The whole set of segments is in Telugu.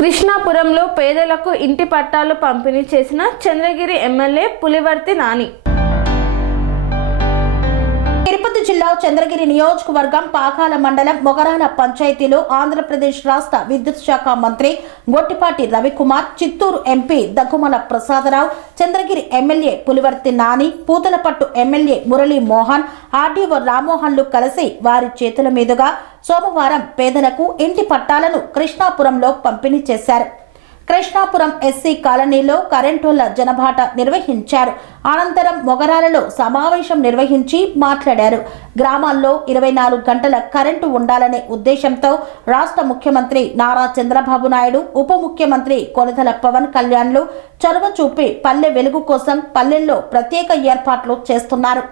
కృష్ణాపురంలో పేదలకు ఇంటి పట్టాలు పంపిణీ చేసిన చంద్రగిరి ఎమ్మెల్యే పులివర్తి నాని. తిరుపతి జిల్లా చంద్రగిరి నియోజకవర్గం పాకాల మండలం మొగరాల పంచాయతీలో ఆంధ్రప్రదేశ్ రాష్ట్ర విద్యుత్ శాఖ మంత్రి Gottipati Ravikumar, Chittoor MP Daggumalla Prasadarao, Chandragiri MLA Pulivarthi Nani, Puthalapattu MLA Murali Mohan, RDO రామ్మోహన్లు కలిసి వారి చేతుల మీదుగా సోమవారం పేదలకు ఇంటి పట్టాలను కృష్ణాపురంలో పంపిణీ చేశారు. కృష్ణాపురం ఎస్సీ కాలనీలో కరెంటుల జనబాట నిర్వహించారు. అనంతరం మొగరాలలో సమావేశం నిర్వహించి మాట్లాడారు. గ్రామాల్లో 24 గంటల కరెంటు ఉండాలనే ఉద్దేశంతో రాష్ట్ర ముఖ్యమంత్రి నారా చంద్రబాబు నాయుడు, ఉప ముఖ్యమంత్రి కొనిదెల పవన్ కళ్యాణ్లు చొరవ చూపి పల్లె వెలుగు కోసం పల్లెల్లో ప్రత్యేక ఏర్పాట్లు చేస్తున్నారు.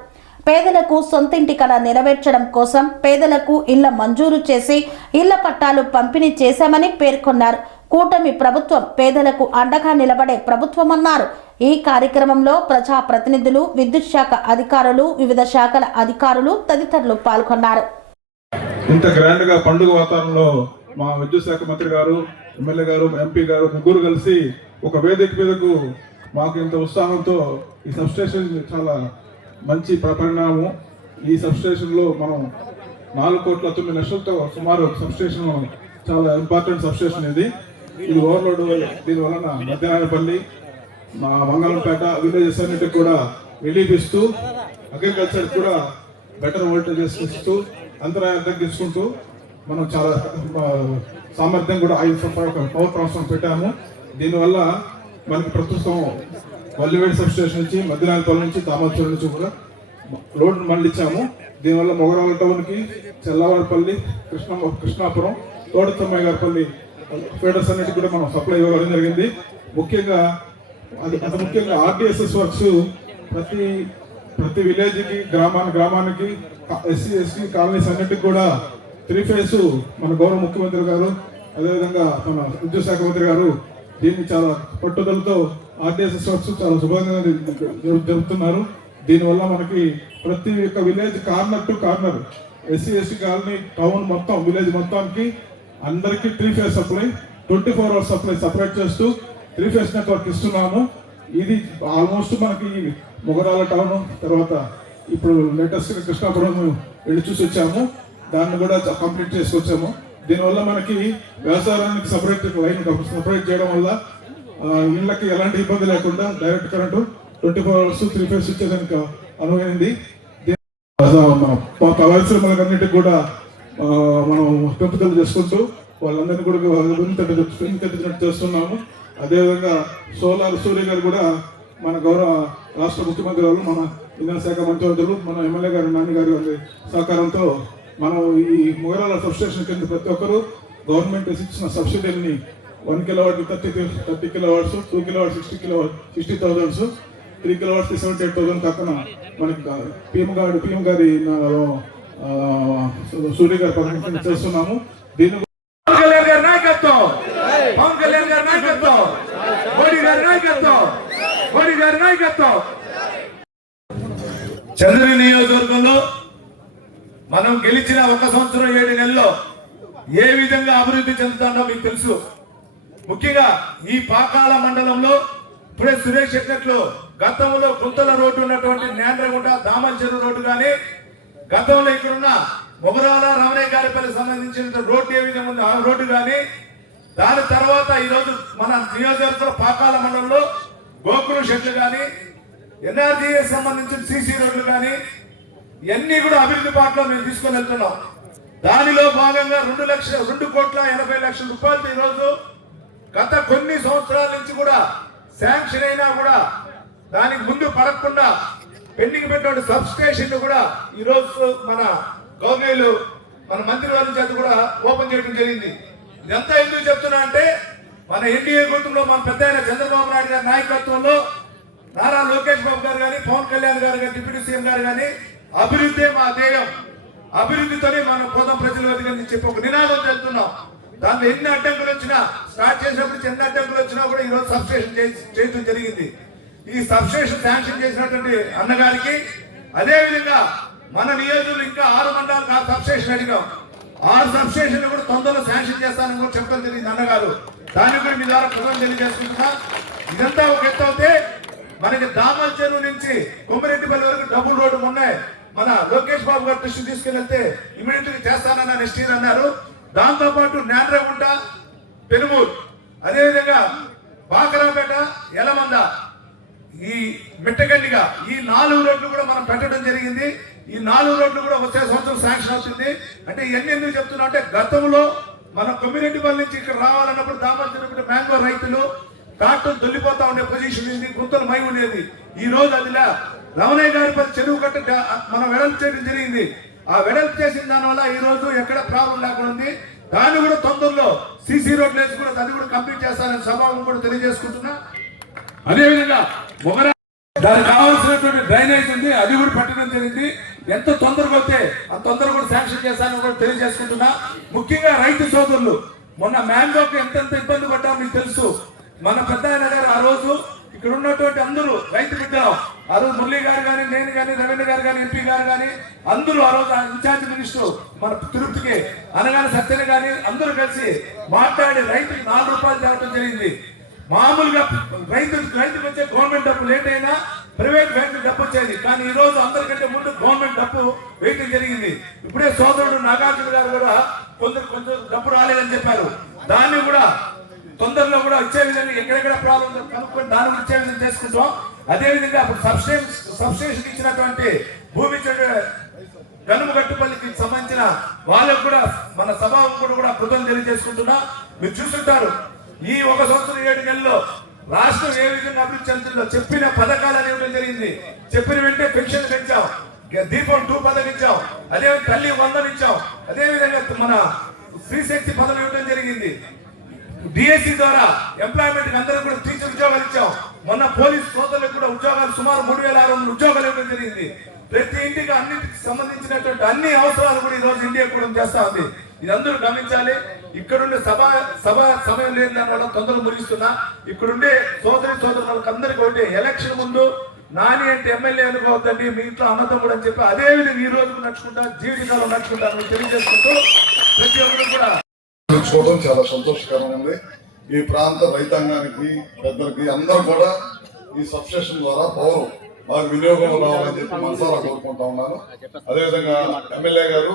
పేదలకు సొంతింటి కల నెరవేర్చడం కోసం పేదలకు ఇళ్ల మంజూరు చేసి ఇళ్ల పట్టాలు పంపిణీ చేశామని పేర్కొన్నారు. కూటమి ప్రభుత్వం పేదలకు అండగా నిలబడే ప్రభుత్వమన్నారు. ఈ కార్యక్రమంలో ప్రజా ప్రతినిధులు, విద్యుత్ శాఖ అధికారులు, వివిధ శాఖల అధికారులు తదితరులు పాల్గొన్నారు. ఇంత గ్రాండ్ గా పండుగ వాతావరణంలో మా విద్యుత్ శాఖ మంత్రి గారు, ఎమ్మెల్యే గారు, ఎంపీ గారు ముగ్గురు కలిసి ఒక వేదిక మీదకు మాకు ఇంత ఉత్సాహంతో ఈ సబ్స్టేషన్ చాలా మంచి పరిణామం. ఈ సబ్స్టేషన్ లో మనం 4,9,00,000తో సుమారు సబ్స్టేషన్ చాలా ఇంపార్టెంట్ సబ్స్టేషన్ ఇది ఓవర్లోడ్. దీని వలన మధ్యాహ్నపల్లి, మా మంగళంపేట విలేజెస్ అన్నిటికి కూడా రిలీఫ్ ఇస్తూ, అగ్రికల్చర్ కూడా బెటర్ వోల్టేజెస్ ఇస్తూ, అంతరాయం తగ్గించుకుంటూ మనం చాలా సామర్థ్యం కూడా పవర్ ట్రాన్స్ఫార్మర్ పెట్టాము. దీనివల్ల మనకి ప్రస్తుతం వల్లివేడి సబ్స్టేషన్ నుంచి, మధ్యనాయపల్లి నుంచి, తామరచూరు నుంచి కూడా లోడ్ మళ్ళించాము. దీనివల్ల మొగరాల టౌన్కి, చెల్లవారిపల్లి, కృష్ణాపురం, తోటతమ్మాయిగారిపల్లి ఫీడర్స్ అన్నిటికి కూడా మనం సప్లై ఇవ్వడం జరిగింది. ముఖ్యంగా ఆర్టీఎస్ఎస్ వర్క్స్ ప్రతి విలేజ్కి, గ్రామానికి ఎస్సీ ఎస్టీ కాలనీస్ అన్నిటికి కూడా 3 ఫేజ్ మన గౌరవ ముఖ్యమంత్రి గారు, అదేవిధంగా మన విద్యుత్ శాఖ మంత్రి గారు దీన్ని చాలా పట్టుదలతో ఆర్టీఎస్ఎస్ వర్క్స్ చాలా శుభంగా జరుపుతున్నారు. దీనివల్ల మనకి ప్రతి ఒక్క village corner to corner, SC ST colony, town మొత్తం, విలేజ్ మొత్తానికి అందరికీ 3 phase supply, 24 hours supply separate చేస్తూ 3 ఫేజ్ నెట్వర్క్ ఇస్తున్నాము. ఇది ఆల్మోస్ట్ మనకి మొగరాల టౌన్ తర్వాత ఇప్పుడు లేటెస్ట్ కృష్ణాపురం వెళ్ళి చూసి వచ్చాము. దాన్ని కూడా కంప్లీట్ చేసుకొచ్చాము. దీనివల్ల మనకి వ్యవసాయానికి సపరేట్ లైన్ సపరేట్ చేయడం వల్ల ఇళ్ళకి ఎలాంటి ఇబ్బంది లేకుండా డైరెక్ట్ కరెంటు 24 hours 3 ఫేజ్ ఇచ్చేదానికి అనువైంది. పరిశ్రమలన్నిటికి కూడా మనం పెంపుదల చేసుకుంటూ వాళ్ళందరినీ కూడా వెనుకట్టినట్టు చేస్తున్నాము. అదేవిధంగా సూర్య గారు కూడా మన గౌరవ రాష్ట్ర ముఖ్యమంత్రి గారు, మన ఇంధన శాఖ మంత్రివర్యులు, మన ఎమ్మెల్యే గారు, నాని గారి సహకారంతో మనం ఈ మొగరాల సబ్స్టేషన్ కింద ప్రతి ఒక్కరూ గవర్నమెంట్ ఇచ్చిన సబ్సిడీని 1 కిలోవాట్ 30 కిలోవాట్స్, 2 కిలోవాట్ 60,000, 3 కిలోవాట్స్ 78,000 కాకుండా మనకి పిఎం గారి సూర్య గారి పథకం చేస్తున్నాము. దీన్ని చంద్రగిరి నియోజకవర్గంలో మనం గెలిచిన 1 సంవత్సరం 7 నెలల్లో ఏ విధంగా అభివృద్ధి చెందుతుందో మీకు తెలుసు. ముఖ్యంగా ఈ పాకాల మండలంలో ఇప్పుడే సురేష్ చెప్పినట్లు గతంలో గుంతల రోడ్డు ఉన్నటువంటి నేంద్రగుంట దామల్చెరు రోడ్డు కానీ, గతంలో ఇక్కడున్న మొగరాల రామయ్య గారిపల్లి సంబంధించిన రోడ్డు ఏ విధంగా ఉంది ఆ రోడ్డు కానీ, దాని తర్వాత ఈరోజు మన నియోజకవర్గంలో పాకాల మండలంలో గోకుల షెడ్లు కానీ, ఎన్ఆర్జీఎస్ సంబంధించిన సీసీ రోడ్లు కానీ ఇవన్నీ కూడా అభివృద్ధి బాటలో మేము తీసుకొని వెళ్తున్నాం. దానిలో భాగంగా 2,80,00,000 రూపాయలతో ఈరోజు గత కొన్ని సంవత్సరాల నుంచి కూడా శాంక్షన్ అయినా కూడా దానికి ముందు పడకుండా పెండింగ్ పెట్టిన సబ్ స్టేషన్ కూడా ఈరోజు మన గవర్నర్లు, మన మంత్రి వారి చేత కూడా ఓపెన్ చేయడం జరిగింది. ఇదంతా ఎందుకు చెప్తున్నా అంటే మన ఎన్డీఏ కూటమిలో మన పెద్ద చంద్రబాబు నాయుడు గారి నాయకత్వంలో నారా లోకేష్ బాబు గారు కానీ, పవన్ కళ్యాణ్ గారు కానీ, డిప్యూటీ సీఎం గారు కానీ అభివృద్ధి మా ధ్యేయం, అభివృద్ధితోనే మనం పోదాం ప్రజల వద్దకు చెప్పి ఒక నినాదం చేస్తున్నాం. దాంట్లో ఎన్ని అడ్డంకులు వచ్చినా, స్టార్ట్ చేసినప్పుడు ఎన్ని అడ్డంకులు వచ్చినా కూడా ఈరోజు సబ్స్టేషన్ చేయడం జరిగింది. ఈ సబ్స్టేషన్ శాంక్షన్ చేసినటువంటి అన్నగారికి, అదేవిధంగా మన నియోజకవర్గంలో ఇంకా 6 మండలాలకు సబ్స్టేషన్ అడిగాం. 6 సబ్స్టేషన్లు కూడా తొందరలో శాంక్షన్ చేస్తానని కూడా చెప్పడం జరిగింది అన్నగారు. దానికి కూడా మీ ద్వారా కృతజ్ఞతలు తెలియజేసుకుంటున్నా. ఇదంతా ఒక ఎత్తు అవుతే మనకి దామల్ చెరువు నుంచి కొమ్మిరెడ్డిపల్లి వరకు డబుల్ రోడ్డు ఉన్నాయి. మన లోకేష్ బాబు గారు దృష్టి తీసుకెళ్తే ఇమీడియట్ గా చేస్తానన్న నెక్స్ట్ ఇయర్ అన్నారు. దాంతో పాటు నేండ్రగుంట, పెనుమూరు, అదేవిధంగా బాకరాపేట, యలమంద, ఈ మిట్టగండిగా ఈ 4 రోడ్లు కూడా మనం పెట్టడం జరిగింది. ఈ 4 రోడ్లు కూడా వచ్చే సంవత్సరం శాంక్షన్ అవుతుంది. అంటే ఇవన్నీ ఎందుకు చెప్తున్నా అంటే గతంలో మన కొమ్మిరెడ్డిపల్లి నుంచి ఇక్కడ రావాలన్నప్పుడు దామల్ చెరువు మ్యాంగో రైతులు ట్రాక్టర్ దొల్లిపోతా ఉండే పొజిషన్ ఉంది, గుంతలు మై ఉండేది. ఈ రోజు అదిలా రమణయ్య గారి పల్లి చెరువు కట్ట మనం వెడల్పు చేయడం జరిగింది. ఆ వెడల్పు చేసిన దానివల్ల ఈ రోజు ఎక్కడ ప్రాబ్లం లేకుండా ఉంది. దాన్ని కూడా తొందరలో సీసీ రోడ్లు వేసి కూడా అది కూడా కంప్లీట్ చేస్తానని సభావం కూడా తెలియజేసుకుంటున్నా. అదేవిధంగా దానికి కావాల్సినటువంటి డ్రైనేజ్ ఉంది, అది కూడా పెట్టడం జరిగింది. ఎంత తొందరగా వస్తే అంత తొందరగా కూడా శాంక్షన్ చేస్తానని కూడా తెలియజేసుకుంటున్నా. ముఖ్యంగా రైతు సోదరులు మొన్న మ్యాంగోకి ఎంతెంత ఇబ్బంది పడ్డామో మీకు తెలుసు. మన పెద్ద ఆయన గారు ఆ రోజు ఇక్కడ ఉన్నటువంటి అందరూ రైతు బిడ్డలు, ఆ రోజు మురళీ గారు కానీ, నేను కానీ, రవీంద్ర గారు కానీ, ఎంపీ గారు కానీ అందరూ ఆ రోజు ఇన్ఛార్జ్ మినిస్టర్ మన తిరుపతికి అనగానే సత్యన కానీ అందరూ కలిసి మాట్లాడి రైతుకి 4 రూపాయలు తేవడం జరిగింది. మామూలుగా రైతుకి వచ్చే గవర్నమెంట్ డబ్బు లేట్ అయినా ప్రైవేట్ బ్యాంకు డబ్బు వచ్చేది. కానీ ఈ రోజు అందరికంటే ముందు గవర్నమెంట్ డబ్బు వేయటం జరిగింది. ఇప్పుడే సోదరుడు నాగార్జున గారు కూడా కొంచెం డబ్బు రాలేదని చెప్పారు. దాన్ని కూడా తొందరలో కూడా వచ్చే విధంగా ఎక్కడెక్కడ ప్రాబ్లం కనుక్కొని దాని వచ్చే విధంగా చేసుకుంటాం. అదేవిధంగా అప్పుడు సబ్స్టేషన్ ఇచ్చినటువంటి భూమి గనుము గట్టుపల్లికి సంబంధించిన వాళ్ళకు కూడా మన సభాముఖుడు కూడా కృతజ్ఞతలు తెలియజేసుకుంటున్నా. మీరు చూస్తుంటారు ఈ 1 సంవత్సరం 7 నెలల్లో రాష్ట్రం ఏ విధంగా అభివృద్ధి చెందుతుందో చెప్పిన పథకాలు ఇవ్వడం జరిగింది. చెప్పిన వెంటనే పెన్షన్ పెంచాం, దీపం 2 పథకం ఇచ్చాం, అదే తల్లి 100 ఇచ్చాం, అదేవిధంగా మన స్త్రీశక్తి పథకం ఇవ్వడం జరిగింది. డిఎస్సి ద్వారా ఎంప్లాయ్మెంట్ అందరూ కూడా టీచర్ ఉద్యోగాలు ఇచ్చాం. మొన్న పోలీస్ సోదరులకు కూడా ఉద్యోగాలు సుమారు 3600 ఉద్యోగాలు ఇవ్వడం జరిగింది. ప్రతి ఇంటికి అన్నిటికి సంబంధించినటువంటి అన్ని అవసరాలు కూడా ఈ రోజు ఇండియా కూడా చేస్తా ఉంది. ఇది అందరూ గమనించాలి. ఇక్కడుండే సభ సమయం లేని దాని వల్ల తొందరగా ముగిస్తున్నా. ఇక్కడుండే సోదరులకు అందరికీ ఒకటి, ఎలక్షన్ ముందు నాని అంటే ఎమ్మెల్యే అనుకోవద్దండి, మీ ఇంట్లో అన్నతమ్ముడు అని చెప్పి అదే విధంగా ఈ రోజు నడుచుకుంటా, జీవితకాలం నడుచుకుంటా తెలియజేసుకుంటూ ప్రతి ఒక్కరు కూడా చూడడం చాలా సంతోషకరంగా ఉంది. ఈ ప్రాంత రైతాంగానికి, పెద్దలకి అందరూ కూడా ఈ సబ్స్టేషన్ ద్వారా పవర్ మాకు వినియోగం రావాలని చెప్పి మనసారా కోరుకుంటా ఉన్నాను. అదేవిధంగా ఎమ్మెల్యే గారు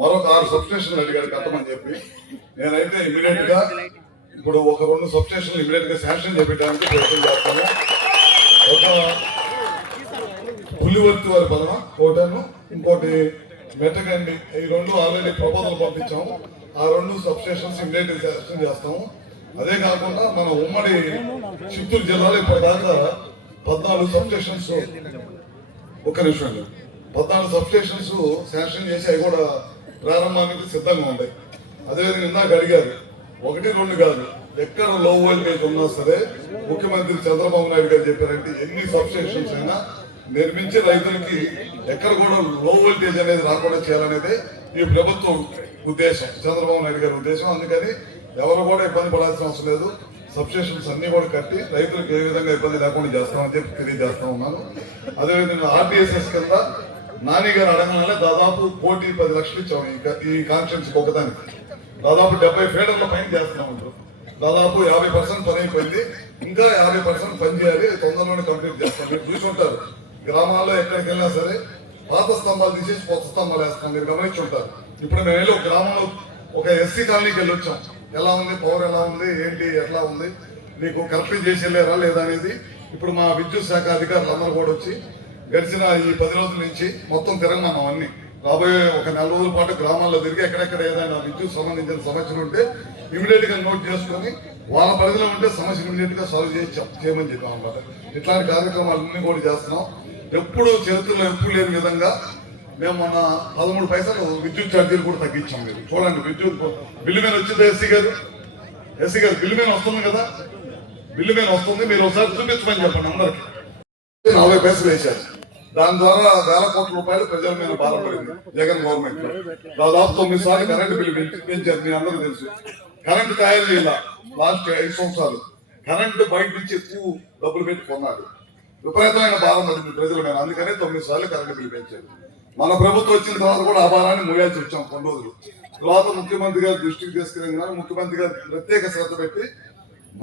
మరొక 6 సబ్స్టేషన్లు అడిగారు కట్టమని చెప్పి, నేనైతే ఇమీడియట్ గా ఇప్పుడు ఒక 2 సబ్స్టేషన్లు ఇమీడియట్ గా శాంక్షన్ చేపించడానికి ప్రయత్నం చేస్తాను. ఒక పులివర్తి వారి బలమ కోటాను, ఇంకోటి మెట్టకండి, ఈ 2 ఆల్రెడీ ప్రపోజల్ పంపించాము. ఆ 2 సబ్స్టేషన్స్ ఇమీడియట్ శాంక్షన్ చేస్తాము. అదే కాకుండా మన ఉమ్మడి చిత్తూరు జిల్లాలో ఇప్పటిదాకా 14 సబ్స్టేషన్స్, ఒక్క నిమిషం, 14 సబ్స్టేషన్స్ శాంక్షన్ చేసి అవి కూడా ప్రారంభానికి సిద్ధంగా ఉన్నాయి. అదేవిధంగా ఇందాక అడిగారు, 1, 2 కాదు, ఎక్కడ లో వోల్టేజ్ ఉన్నా సరే ముఖ్యమంత్రి చంద్రబాబు నాయుడు గారు చెప్పారంటే ఎన్ని సబ్స్టేషన్స్ అయినా నిర్మించి రైతులకి ఎక్కడ కూడా లో వోల్టేజ్ అనేది రాకుండా చేయాలనేది ఈ ప్రభుత్వం ఉద్దేశం, చంద్రబాబు నాయుడు గారి ఉద్దేశం. అందుకని ఎవరు కూడా ఇబ్బంది పడాల్సిన అవసరం లేదు. సబ్స్టేషన్స్ అన్ని కూడా కట్టి రైతులకు ఏ విధంగా ఇబ్బంది లేకుండా చేస్తామని చెప్పి తెలియజేస్తా ఉన్నాను. అదేవిధంగా ఆర్టీఎస్ఎస్ కింద నాని గారు అడగగానే దాదాపు 1,10 లక్షలు ఇచ్చాము ఈ కాన్స్టిట్యున్సీకి ఒకదానికి. దాదాపు 70 ఫీడర్ల పైన చేస్తున్నాం. దాదాపు 50% పని అయిపోయింది. ఇంకా 50% పని చేయాలి, తొందరలోనే కంప్లీట్ చేస్తాం. మీరు చూసుంటారు గ్రామాల్లో ఎక్కడికి వెళ్ళినా సరే పాత స్తంభాలు తీసేసి కొత్త స్తంభాలు వేస్తాం, మీరు గమనించి ఉంటారు. ఇప్పుడు మేము వెళ్ళి ఒక గ్రామంలో ఒక ఎస్సీ కాలనీకి వెళ్ళి వచ్చాం. ఎలా ఉంది పవర్, ఎలా ఉంది, ఏంటి, ఎట్లా ఉంది, నీకు కరెక్ట్ చేసి వెళ్ళారా లేదా అనేది ఇప్పుడు మా విద్యుత్ శాఖ అధికారులు అందరూ కూడా వచ్చి గడిచిన ఈ 10 రోజుల నుంచి మొత్తం తిరగమన్నాం. అన్ని రాబోయే ఒక 4 రోజుల పాటు గ్రామాల్లో తిరిగి ఎక్కడెక్కడ ఏదైనా విద్యుత్ సంబంధించిన సమస్యలు ఉంటే ఇమీడియట్ గా నోట్ చేసుకొని వాళ్ళ పరిధిలో ఉంటే సమస్య ఇమీడియట్ గా సాల్వ్ చేయమని చెప్పాం అన్నమాట. ఇట్లాంటి కార్యక్రమాలన్నీ కూడా చేస్తున్నాం. ఎప్పుడు చరిత్రలో ఎప్పుడు లేని విధంగా మేము మొన్న 13 పైసలు విద్యుత్ ఛార్జీలు కూడా తగ్గించాం. మీరు చూడండి, విద్యుత్ బిల్లు మీద వచ్చింది ఎస్సీ గారు బిల్లు మీద వస్తుంది కదా, బిల్లు మీద వస్తుంది, మీరు ఒకసారి చూపించమని చెప్పండి. అందరికి 40 పైసలు వేశారు. దాని ద్వారా వేల కోట్ల రూపాయలు ప్రజల మీద బాధపడింది జగన్ గవర్నమెంట్ లో. దాదాపు 9 సార్లు కరెంటు బిల్లు పెంచారు. మీ అందరూ తెలుసు, కరెంటు తయారు చేయాల లాస్ట్ 5 సంవత్సరాలు. కరెంటు బయట నుంచి ఎక్కువ డబ్బులు పెట్టి కొన్నాడు. విపరీతమైన భారం పడింది ప్రజల మీద. అందుకనే 9 సార్లు కరెంటు బిల్లు పెంచారు. మన ప్రభుత్వం వచ్చిన తర్వాత కూడా ఆ భారాన్ని మోయాల్సి వచ్చాం కొన్ని రోజులు. తర్వాత ముఖ్యమంత్రి గారి దృష్టికి తీసుకెళ్ళిన ముఖ్యమంత్రి గారు ప్రత్యేక శ్రద్ధ పెట్టి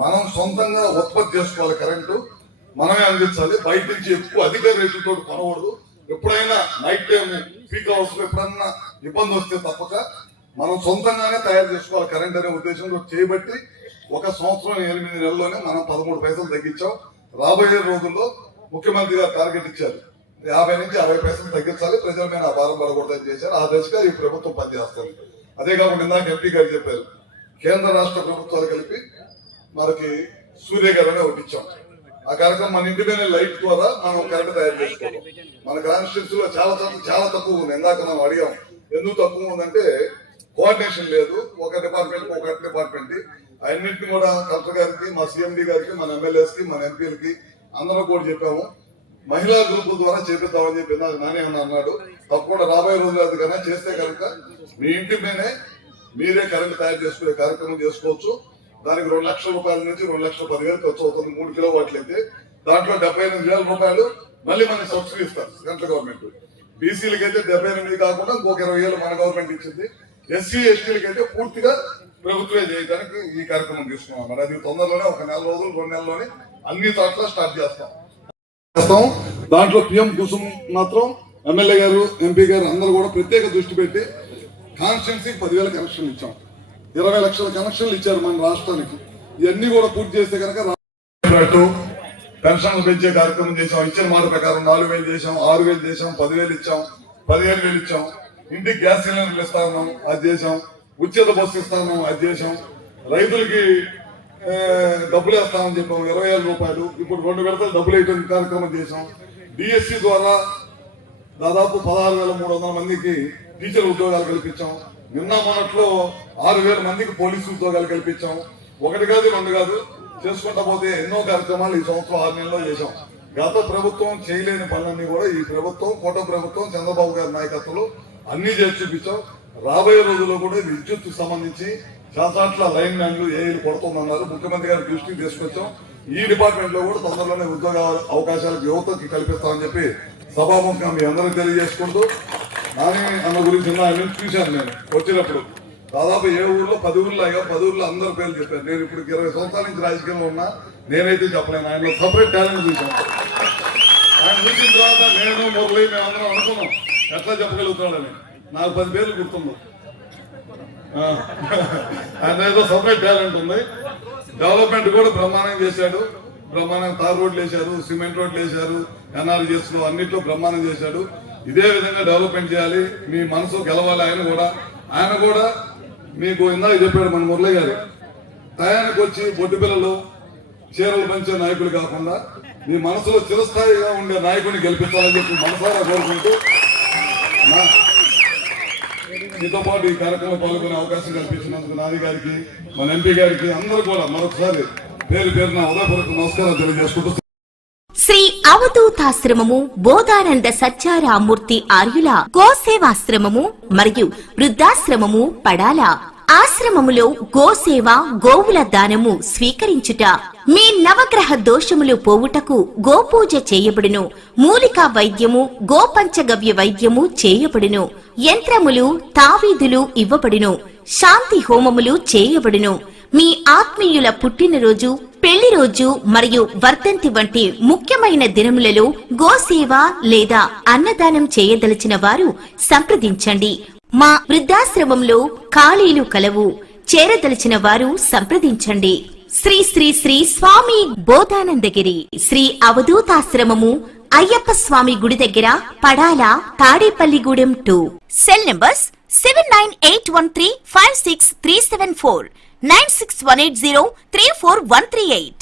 మనం సొంతంగా ఉత్పత్తి చేసుకోవాలి, కరెంటు మనమే అందించాలి, బయట నుంచి ఎక్కువ అధిక రేట్లతో కొనకూడదు. ఎప్పుడైనా నైట్ టైం పీక్ అవర్స్ లో ఎప్పుడన్నా ఇబ్బంది వస్తే తప్పక మనం సొంతంగానే తయారు చేసుకోవాలి కరెంట్ అనే ఉద్దేశంతో చేయబట్టి 1 సంవత్సరం 8 నెలల్లోనే మనం 13 పైసలు తగ్గించాం. రాబోయే రోజుల్లో ముఖ్యమంత్రి గారు టార్గెట్ ఇచ్చారు, 50 నుంచి 60 పైసలు తగ్గించాలి, ప్రజల మీద భారం పడకూడదని చేశారు. ఆ దశగా ఈ ప్రభుత్వం పనిచేస్తుంది. అదే కాకుండా ఇందాక ఎంపీ గారు చెప్పారు, కేంద్ర రాష్ట్ర ప్రభుత్వాలు కలిపి మనకి సూర్యగారు అనే ఒకటి ఇచ్చాం. ఆ కార్యక్రమం మన ఇంటి మీద లైట్ ద్వారా మనం కరెంట్ తయారు చేసుకోవాలి. మన కాన్స్టిట్యూన్సీలో చాలా తక్కువ ఉంది. ఇందాక మనం అడిగాం ఎందుకు తక్కువ ఉందంటే కోఆర్డినేషన్ లేదు, ఒక డిపార్ట్మెంట్ అన్నింటినీ కూడా కలెక్టర్ గారికి, మా సిఎండి గారికి, మన ఎమ్మెల్యేస్ కి, మన ఎంపీలకి అందరూ కూడా చెప్పాము. మహిళా గ్రూప్ ద్వారా చేపిద్దామని చెప్పి నాకు నానే అన్నాడు. తప్పకుండా రాబోయే రోజులు అది కన్నా చేస్తే కనుక మీ ఇంటి మీదే మీరే కరెంట్ తయారు చేసుకునే కార్యక్రమం చేసుకోవచ్చు. దానికి 2 లక్షల రూపాయల నుంచి 2,10,000 ఖర్చు అవుతుంది. 3 కిలోవాట్లు అయితే దాంట్లో 78,000 రూపాయలు మళ్ళీ మనకి సబ్సిడీ ఇస్తారు సెంట్రల్ గవర్నమెంట్. బీసీలకి అయితే 78 కాకుండా ఇంకొక 20,000 మన గవర్నమెంట్ ఇచ్చింది. ఎస్సీ ఎస్టీలకి అయితే పూర్తిగా ప్రభుత్వమే చేయడానికి ఈ కార్యక్రమం తీసుకున్నాం. మరి అది తొందరలోనే 1 నెల రోజులు 2 నెలల్లోనే అన్ని చోట్ల స్టార్ట్ చేస్తాం. దాంట్లో పిఎం కుసుమ్ మాత్రం ఎమ్మెల్యే గారు, ఎంపీ గారు అందరూ కూడా ప్రత్యేక దృష్టి పెట్టి కాన్స్టిట్యున్సీకి 10,000 కనెక్షన్లు ఇచ్చాం. 20 లక్షల కనెక్షన్లు ఇచ్చారు మన రాష్ట్రానికి. ఇవన్నీ కూడా పూర్తి చేస్తే కనుక పెన్షన్లు పెంచే కార్యక్రమం చేశాం. ఇచ్చిన మాట ప్రకారం 4,000 చేశాం, 6,000 చేశాం, 10,000 ఇచ్చాం, 15,000 ఇచ్చాం. ఇంటికి గ్యాస్ సిలిండర్లు ఇస్తా ఉన్నాం, అది చేశాం. ఉచిత బస్సు ఇస్తా ఉన్నాం, అది చేశాం. రైతులకి డబ్బులు వేస్తామని చెప్పాం, 20,000 రూపాయలు. ఇప్పుడు 2 విడతలు డబ్బులు వేయడం కార్యక్రమం చేశాం. డిఎస్సి ద్వారా దాదాపు 16,300 మందికి టీచర్ ఉద్యోగాలు కల్పించాం. నిన్న మొన్నట్లో 6,000 మందికి పోలీసు ఉద్యోగాలు కల్పించాం. 1 కాదు 2 కాదు, చేసుకుంటా పోతే ఎన్నో కార్యక్రమాలు ఈ సంవత్సరం 6 నెలల్లో చేశాం. గత ప్రభుత్వం చేయలేని పనులన్నీ కూడా ఈ ప్రభుత్వం, కోట ప్రభుత్వం, చంద్రబాబు గారి నాయకత్వంలో అన్ని చేసి చూపించాం. రాబోయే రోజుల్లో కూడా విద్యుత్ సంబంధించి శాసాట్ల లైన్ మ్యాన్లు ఏఐలు కొడుతుందన్నారు. ముఖ్యమంత్రి గారి దృష్టికి తీసుకొచ్చాం. ఈ డిపార్ట్మెంట్ లో కూడా తొందరలోనే ఉద్యోగ అవకాశాలకు యువతకి కల్పిస్తామని చెప్పి సభాముఖంగా మీ అందరూ తెలియజేసుకుంటూ, నాని అన్న గురించి ఆయన చూశాను నేను వచ్చినప్పుడు. దాదాపు 7 ఊర్లో 10 ఊర్లో అయ్యా, 10 ఊర్లో అందరి పేర్లు చెప్పాను. నేను ఇప్పుడు 20 సంవత్సరాల నుంచి రాజకీయంలో ఉన్నా, నేనైతే చెప్పలేను. ఆయనలో సపరేట్ టాలెంట్ చూశాను. ఆయన చూసిన తర్వాత నేను మురళి మేమందరం అనుకున్నాం ఎట్లా చెప్పగలుగుతాడని. నాకు 10 పేర్లు గుర్తున్నాం. ఆయన ఏదో సపరేట్ టాలెంట్ ఉంది. డెవలప్మెంట్ కూడా బ్రహ్మాండం చేశాడు. బ్రహ్మాండం తార్ రోడ్లు వేశారు, సిమెంట్ రోడ్లు వేశారు, ఎన్ఆర్జీఎస్ లో అన్నింటిలో బ్రహ్మాండం చేశాడు. ఇదే విధంగా డెవలప్మెంట్ చేయాలి, మీ మనసు గెలవాలి. ఆయన కూడా మీకు ఇందాక చెప్పాడు మన మురళి గారు, టయానికి వచ్చి బొడ్డు పిల్లలు చీరలు పంచే నాయకులు కాకుండా మీ మనసులో చిరస్థాయిగా ఉండే నాయకుడిని గెలిపించాలని చెప్పి మనసారా కోరుకుంటూ, మీతో పాటు ఈ కార్యక్రమంలో పాల్గొనే అవకాశం కల్పించినందుకు నాని గారికి, మన ఎంపీ గారికి అందరూ కూడా మరొకసారి పేరు పేరున హృదయపూర్వక నమస్కారాలు తెలియజేసుకుంటూ, శ్రీ అవధూతాశ్రమము బోధానంద సత్యారామూర్తి ఆర్యుల గోసేవాశ్రమము మరియు వృద్ధాశ్రమము పడాల. ఆశ్రమములో గోసేవ, గోవుల దానము స్వీకరించుట, మీ నవగ్రహ దోషములు పోవుటకు గోపూజ చేయబడును. మూలికా వైద్యము, గోపంచగవ్య వైద్యము చేయబడును. యంత్రములు, తావీదులు ఇవ్వబడును. శాంతి హోమములు చేయబడును. మీ ఆత్మీయుల పుట్టినరోజు, పెళ్లి రోజు మరియు వర్ధంతి వంటి ముఖ్యమైన దినములలో గోసేవ లేదా అన్నదానం చేయదలిచిన వారు సంప్రదించండి. మా వృద్ధాశ్రమంలో ఖాళీలు కలవు. చేరదలిచిన వారు సంప్రదించండి. శ్రీ శ్రీ శ్రీ స్వామి బోధానందగిరి శ్రీ అవధూతాశ్రమము, అయ్యప్ప స్వామి గుడి దగ్గర, పడాల, తాడేపల్లిగూడెం 2. Cell numbers 7981356374, 9618034 138.